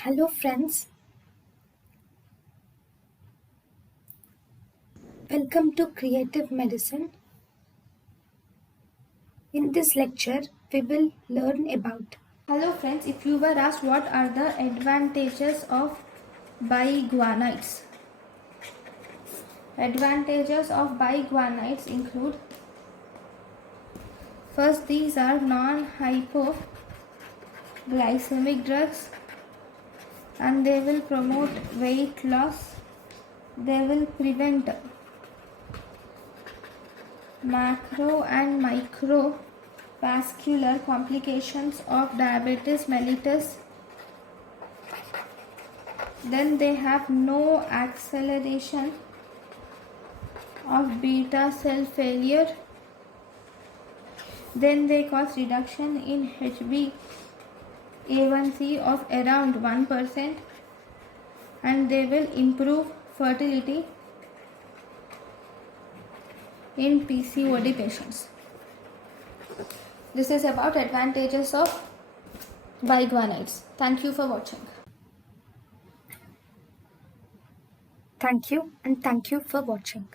Hello friends, welcome to Creative Medicine. In this lecture, we will learn about. Hello friends, if you were asked what are the advantages of biguanides. Advantages of biguanides include: first, these are non-hypoglycemic drugs and they will promote weight loss. They will prevent macro and microvascular complications of diabetes mellitus. Then they have no acceleration of beta cell failure. Then they cause reduction in HbA1c of around 1% and they will improve fertility in PCOD patients. This is about advantages of biguanides. Thank you for watching. Thank you and thank you for watching.